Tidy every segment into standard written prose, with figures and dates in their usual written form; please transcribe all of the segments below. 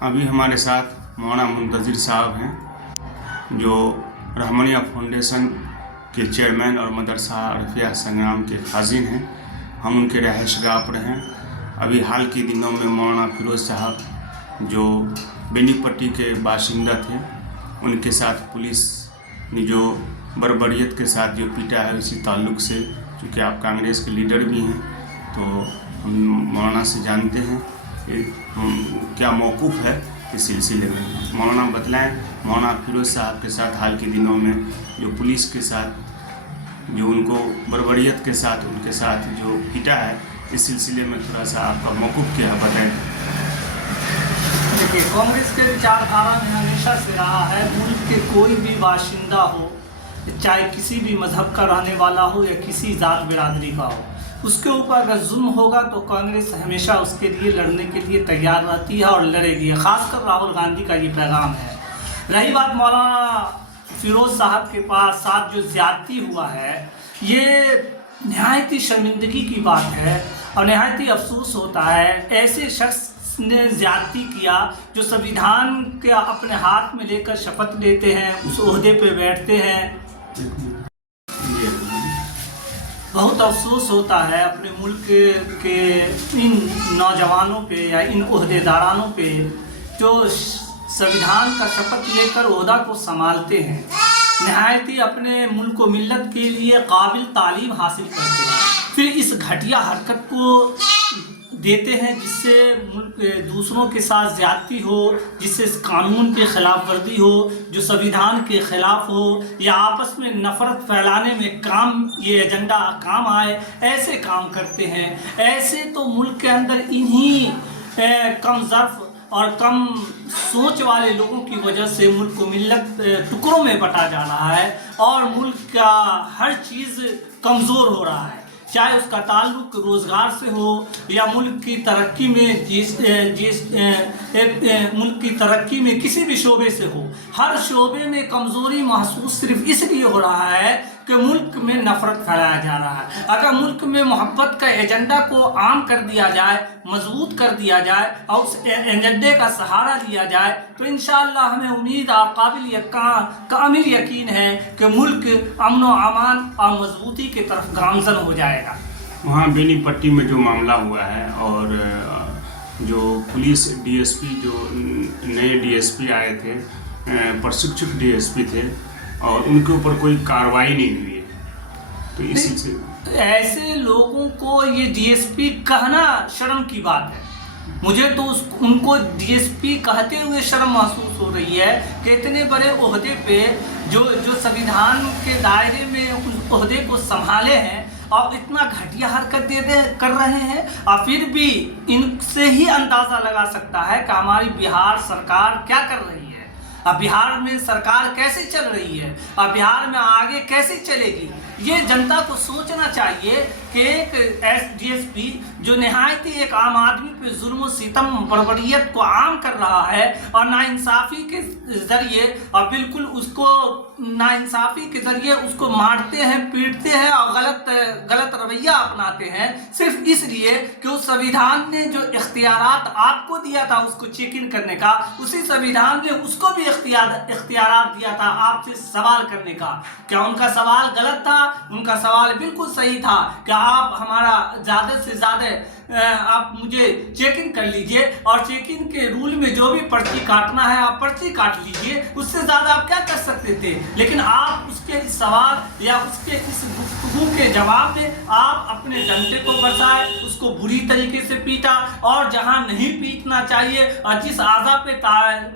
ابھی ہمارے ساتھ مولانا منتظر صاحب ہیں جو رحمانیہ فاؤنڈیشن کے چیئرمین اور مدرسہ عرفیہ سنگرام کے خازن ہیں. ہم ان کے رہائش گاہ پر ہیں. ابھی حال کے دنوں میں مولانا فیروز صاحب جو بینی پٹی کے باشندہ تھے ان کے ساتھ پولیس نے جو بربریت کے ساتھ جو پیٹا ہے اسی تعلق سے، چونکہ آپ کانگریس کے لیڈر بھی ہیں تو ہم مولانا سے جانتے ہیں کہ کیا موقف ہے اس سلسلے میں. مولانا بتلائیں، مولانا فیروز صاحب کے ساتھ حال کے دنوں میں جو پولیس کے ساتھ جو ان کو بربریت کے ساتھ ان کے ساتھ جو پیٹا ہے اس سلسلے میں تھوڑا سا آپ کا موقف کیا ہے بتائیں. دیکھیے، کانگریس کے وچار دھارا میں ہمیشہ سے رہا ہے ملک کے کوئی بھی باشندہ ہو، چاہے کسی بھی مذہب کا رہنے والا ہو یا کسی ذات برادری کا ہو، اس کے اوپر اگر ظلم ہوگا تو کانگریس ہمیشہ اس کے لیے لڑنے کے لیے تیار رہتی ہے اور لڑے گی. خاص کر راہل گاندھی کا یہ پیغام ہے. رہی بات مولانا فیروز صاحب کے ساتھ جو زیادتی ہوا ہے، یہ نہایت ہی شرمندگی کی بات ہے اور نہایت ہی افسوس ہوتا ہے. ایسے شخص نے زیادتی کیا جو سنویدھان کے اپنے ہاتھ میں لے کر شپث لیتے ہیں، اس عہدے پہ بیٹھتے ہیں. بہت افسوس ہوتا ہے اپنے ملک کے ان نوجوانوں پہ یا ان عہدیدارانوں پہ جو سنویدھان کا شپث لے کر عہدہ کو سنبھالتے ہیں، نہایت ہی اپنے ملک و ملت کے لیے قابل تعلیم حاصل کرتے ہیں، پھر اس گھٹیا حرکت کو دیتے ہیں جس سے دوسروں کے ساتھ زیادتی ہو، جس سے قانون کے خلاف ورزی ہو، جو سنویدھان کے خلاف ہو یا آپس میں نفرت پھیلانے میں یہ ایجنڈا کام آئے، ایسے کام کرتے ہیں. ایسے تو ملک کے اندر انہی کم ظرف اور کم سوچ والے لوگوں کی وجہ سے ملک و ملت ٹکڑوں میں بٹا جا رہا ہے اور ملک کا ہر چیز کمزور ہو رہا ہے، چاہے اس کا تعلق روزگار سے ہو یا ملک کی ترقی میں کسی بھی شعبے سے ہو. ہر شعبے میں کمزوری محسوس صرف اس لیے ہو رہا ہے کہ ملک میں نفرت پھیلایا جا رہا ہے. اگر ملک میں محبت کا ایجنڈا کو عام کر دیا جائے، مضبوط کر دیا جائے اور اس ایجنڈے کا سہارا لیا جائے تو انشاءاللہ ہمیں امید اور کامل یقین ہے کہ ملک امن و امان اور مضبوطی کی طرف گامزن ہو جائے گا. وہاں بینی پٹی میں جو معاملہ ہوا ہے اور جو پولیس ڈی ایس پی جو نئے ڈی ایس پی آئے تھے، پرشکشک ڈی ایس پی تھے اور ان کے اوپر کوئی کارروائی نہیں ہوئی ہے، تو اس سے ایسے لوگوں کو یہ ڈی ایس پی کہنا شرم کی بات ہے. مجھے تو ان کو ڈی ایس پی کہتے ہوئے شرم محسوس ہو رہی ہے کہ اتنے بڑے عہدے پہ جو سنویدھان کے دائرے میں اس عہدے کو سنبھالے ہیں اور اتنا گھٹیا حرکت کر رہے ہیں، اور پھر بھی ان سے ہی اندازہ لگا سکتا ہے کہ ہماری بہار سرکار کیا کر رہی ہے، اب بہار میں سرکار کیسے چل رہی ہے اور بہار میں آگے کیسے چلے گی. یہ جنتا کو سوچنا چاہیے کہ ایک ڈی ایس پی جو نہایت ہی ایک عام آدمی پہ ظلم و ستم بربریت کو عام کر رہا ہے اور ناانصافی کے ذریعے اور بالکل اس کو ناانصافی کے ذریعے اس کو مارتے ہیں، پیٹتے ہیں اور غلط رویہ اپناتے ہیں، صرف اس لیے کہ اس سنویدھان نے جو اختیارات آپ کو دیا تھا اس کو چیک ان کرنے کا، اسی سنویدھان نے اس کو بھی اختیارات دیا تھا آپ سے سوال کرنے کا. کیا ان کا سوال غلط تھا؟ ان کا سوال بالکل صحیح تھا کہ آپ ہمارا زیادہ سے زیادہ آپ مجھے چیک ان کر لیجئے اور چیک ان کے رول میں جو بھی پرچی کاٹنا ہے آپ پرچی کاٹ لیجئے، اس سے زیادہ آپ کیا کر سکتے تھے. لیکن آپ اس کے اس سوال یا اس کے اس گفتگو کے جواب میں آپ اپنے ڈنڈے کو برسائے، اس کو بری طریقے سے پیٹا اور جہاں نہیں پیٹنا چاہیے اور جس اعضاء پہ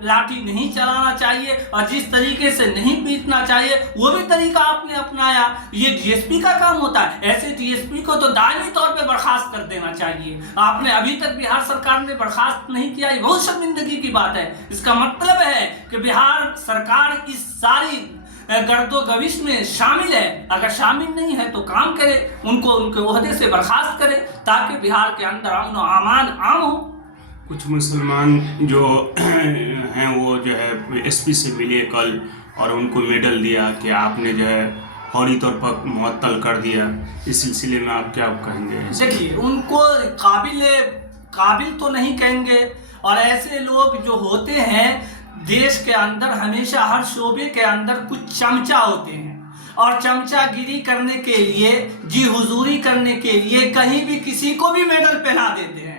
لاٹھی نہیں چلانا چاہیے اور جس طریقے سے نہیں پیٹنا چاہیے وہ بھی طریقہ آپ نے اپنایا. یہ ڈی ایس پی کا کام ہوتا ہے. ایسے ڈی ایس پی کو تو دائمی طور پہ برخاست کر دینا چاہیے. آپ نے ابھی تک بہار سرکار نے برخاست نہیں کیا، یہ بہت شرمندگی کی بات ہے. اس کا مطلب ہے کہ بہار سرکار اس ساری گرد و گوش میں شامل ہے. اگر شامل نہیں ہے تو کام کرے، ان کو ان کے عہدے سے برخاست کرے تاکہ بہار کے اندر امن و امان عام ہو. کچھ مسلمان جو ہیں وہ جو ہے ایس پی سے ملے کل اور ان کو میڈل دیا کہ آپ نے جو ہے فوری طور پر معطل کر دیا. اس سلسلے میں آپ کیا کہیں گے؟ دیکھیے، ان کو قابل تو نہیں کہیں گے اور ایسے لوگ جو ہوتے ہیں دیش کے اندر ہمیشہ ہر شعبے کے اندر کچھ چمچہ ہوتے ہیں، اور چمچہ گیری کرنے کے لیے، جی حضوری کرنے کے لیے کہیں بھی کسی کو بھی میڈل پہنا دیتے ہیں۔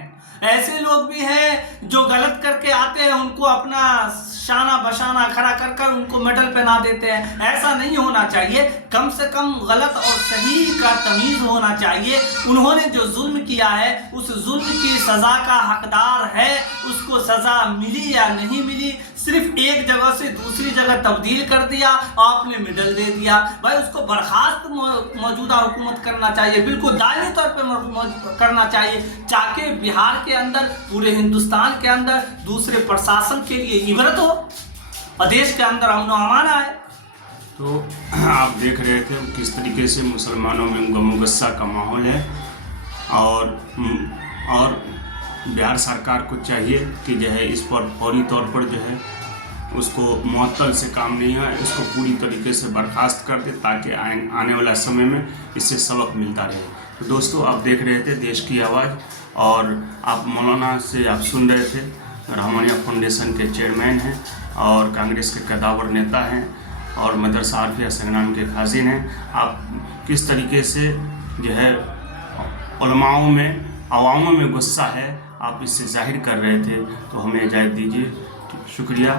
ایسے لوگ بھی ہیں جو غلط کر کے آتے ہیں، ان کو اپنا شانہ بشانہ کھڑا کر کر ان کو میڈل پہنا دیتے ہیں۔ ایسا نہیں ہونا چاہیے، کم سے کم غلط اور صحیح کا تمیز ہونا چاہیے۔ انہوں نے جو ظلم کیا ہے اس ظلم کی سزا کا حقدار ہے، اس کو سزا ملی یا نہیں ملی، صرف ایک جگہ سے دوسری جگہ تبدیل کر دیا، آپ نے میڈل دے دیا، بھائی اس کو برخاست موجودہ حکومت کرنا چاہیے، بالکل دائمی طور پہ کرنا چاہیے، تاکہ بہار کے اندر، پورے ہندوستان کے اندر دوسرے پرشاسن کے لیے عبرت ہو اور دیش کے اندر امن و امان آئے۔ تو آپ دیکھ رہے تھے کس طریقے سے مسلمانوں میں غم و غصہ کا ماحول ہے، اور بہار سرکار کو چاہیے کہ جو ہے اس پر فوری طور پر جو ہے اس کو معطل سے کام نہیں ہے، اس کو پوری طریقے سے برخاست کر دے تاکہ آنے والا سمے میں اس سے سبق ملتا رہے۔ تو دوستو آپ دیکھ رہے تھے دیش کی آواز، اور آپ مولانا سے آپ سن رہے تھے، رحمانیہ فاؤنڈیشن کے چیئرمین ہیں اور کانگریس کے قداور نیتا ہیں اور مدرسہ عارفیہ سنگرام کے خازن ہیں۔ آپ کس طریقے سے جو ہے علماؤں میں، عواموں میں غصہ ہے، آپ اس سے ظاہر کر رہے تھے، تو ہمیں اجازت دیجیے۔ شکریہ۔